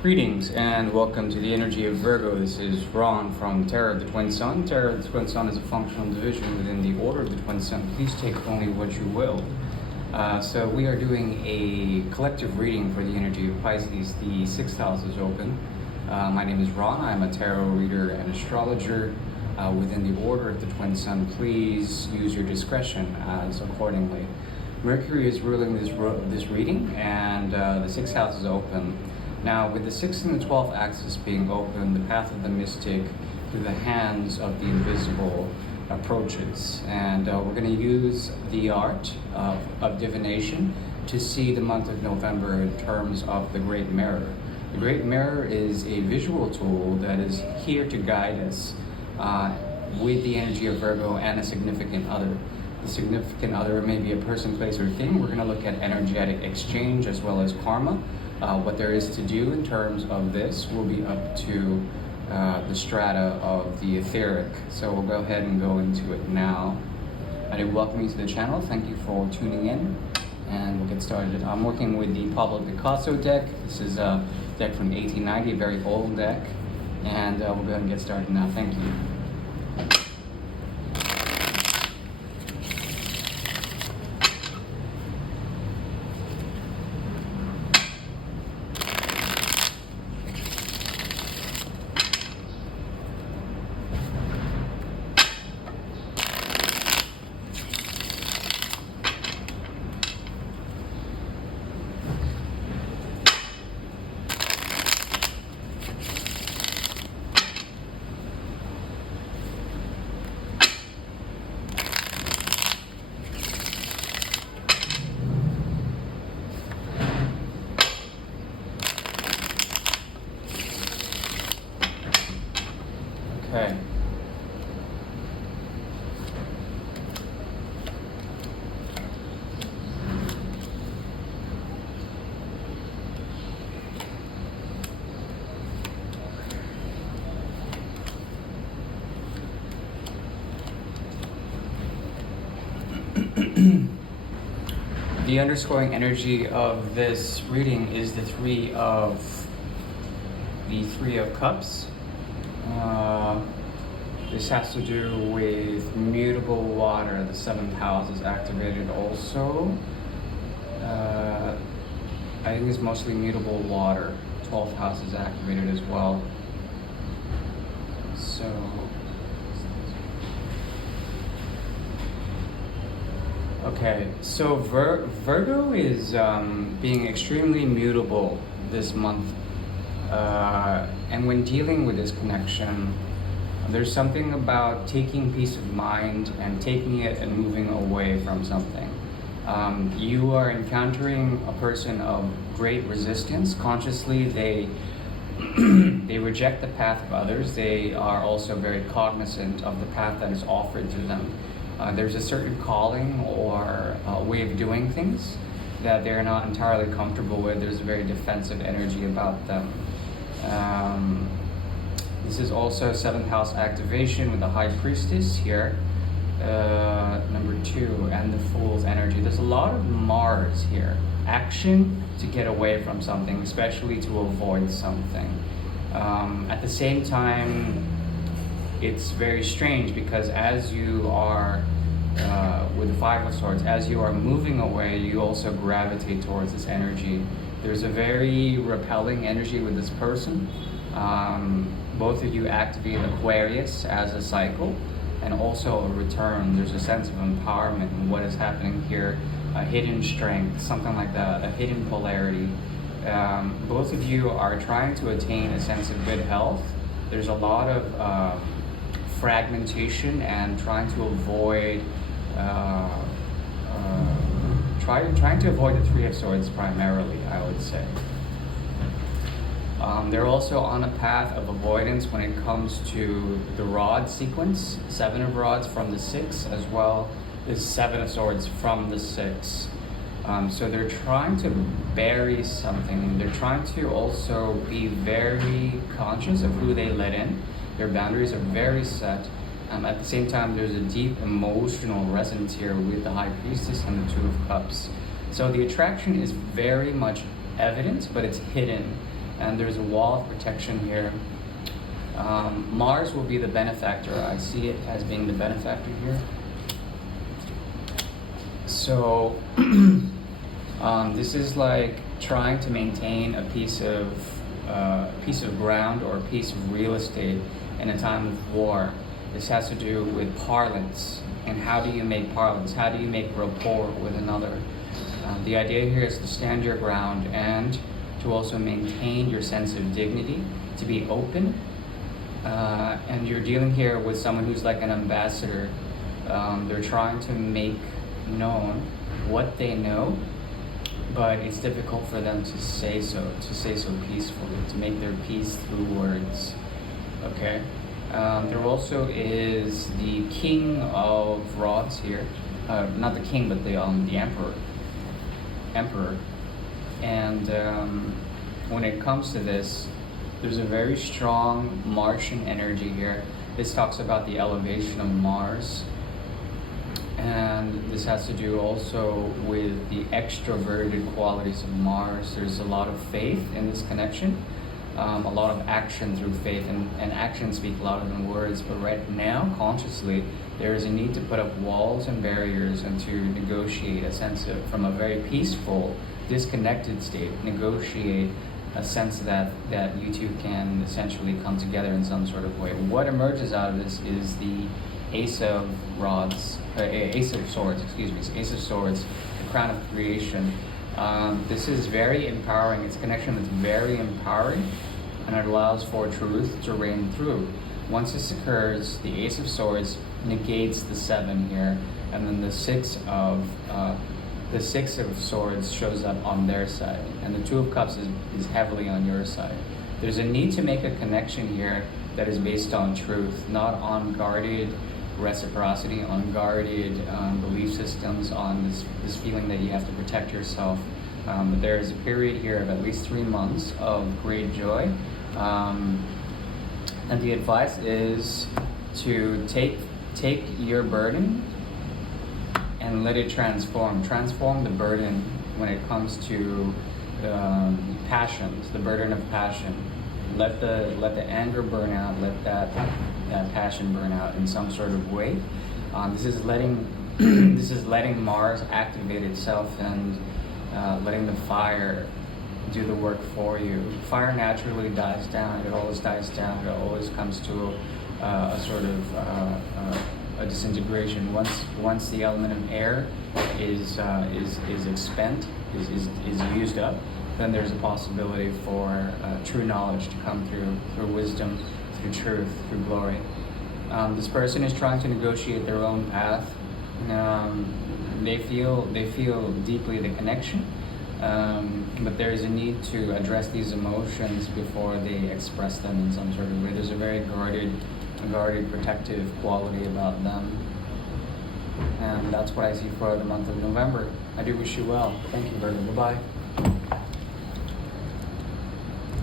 Greetings and welcome to the energy of Virgo. This is Ron from Tarot of the Twin Sun. Tarot of the Twin Sun is a functional division within the Order of the Twin Sun. Please take only what you will. So we are doing a collective reading for the energy of Pisces. The sixth house is open. My name is Ron. I'm a tarot reader and astrologer within the Order of the Twin Sun. Please use your discretion as accordingly. Mercury is ruling this reading, and the sixth house is open. Now, with the 6th and the 12th axis being open, the path of the mystic through the hands of the invisible approaches. And we're going to use the art of divination to see the month of November in terms of the Great Mirror. The Great Mirror is a visual tool that is here to guide us with the energy of Virgo and a significant other. The significant other may be a person, place, or thing. We're going to look at energetic exchange as well as karma. What there is to do in terms of this will be up to the strata of the etheric. So we'll go ahead and go into it now. I do welcome you to the channel. Thank you for tuning in, and we'll get started. I'm working with the Pablo Picasso deck. This is a deck from 1890, a very old deck, and we'll go ahead and get started now. Thank you. Okay. The underscoring energy of this reading is the Three of Cups. This has to do with mutable water. The 7th house is activated also. I think it's mostly mutable water. 12th house is activated as well. So okay, so Virgo is being extremely mutable this month. And when dealing with this connection, there's something about taking peace of mind and taking it and moving away from something. You are encountering a person of great resistance. Consciously, they reject the path of others. They are also very cognizant of the path that is offered to them. There's a certain calling or way of doing things that they're not entirely comfortable with. There's a very defensive energy about them. This is also 7th house activation with the High Priestess here, number 2, and the Fool's energy. There's a lot of Mars here. Action to get away from something, especially to avoid something. At the same time, it's very strange because as you are, with the 5 of Swords, as you are moving away, you also gravitate towards this energy. There's a very repelling energy with this person. Both of you activate Aquarius as a cycle and also a return. There's a sense of empowerment in what is happening here, a hidden strength, something like that, a hidden polarity. Both of you are trying to attain a sense of good health. There's a lot of fragmentation and trying to avoid trying to avoid the 3 of Swords primarily, I would say. They're also on a path of avoidance when it comes to the rod sequence. 7 of Rods from the 6, as well as 7 of Swords from the 6. So they're trying to bury something. They're trying to also be very conscious of who they let in. Their boundaries are very set. At the same time, there's a deep emotional resonance here with the High Priestess and the 2 of Cups. So the attraction is very much evident, but it's hidden. and there's a wall of protection here. Mars will be the benefactor. I see it as being the benefactor here. So this is like trying to maintain a piece of ground or a piece of real estate in a time of war. This has to do with parlance, and how do you make parlance? How do you make rapport with another? The idea here is to stand your ground and to also maintain your sense of dignity, to be open. And you're dealing here with someone who's like an ambassador. They're trying to make known what they know, but it's difficult for them to say so peacefully, to make their peace through words. Okay? There also is the King of Rods here. Not the king, but the emperor. And when it comes to this, there's a very strong Martian energy here. This talks about the elevation of Mars. And this has to do also with the extroverted qualities of Mars. There's a lot of faith in this connection, a lot of action through faith, and actions speak louder than words. But right now, consciously, there is a need to put up walls and barriers and to negotiate a sense of, from a very peaceful, disconnected state, negotiate a sense that you two can essentially come together in some sort of way. What emerges out of this is the Ace of Swords, Ace of Swords, the Crown of Creation. This is very empowering. It's a connection that's very empowering, and it allows for truth to reign through. Once this occurs, the Ace of Swords negates the 7 here, and then the Six of Swords shows up on their side, and the Two of Cups is heavily on your side. There's a need to make a connection here that is based on truth, not on guarded reciprocity, on guarded belief systems, on this feeling that you have to protect yourself. But there is a period here of at least 3 months of great joy. And the advice is to take your burden and let it transform. Transform the burden when it comes to passions, the burden of passion. Let the anger burn out. Let that passion burn out in some sort of way. This is letting Mars activate itself and letting the fire do the work for you. Fire naturally dies down. It always dies down. It always comes to a sort of a disintegration. Once the element of air is used up, then there's a possibility for true knowledge to come through wisdom, through truth, through glory. This person is trying to negotiate their own path. They feel deeply the connection, but there is a need to address these emotions before they express them in some sort of way. There's a very guarded, protective quality about them. And that's what I see for the month of November. I do wish you well. Thank you, Virgo. Bye-bye.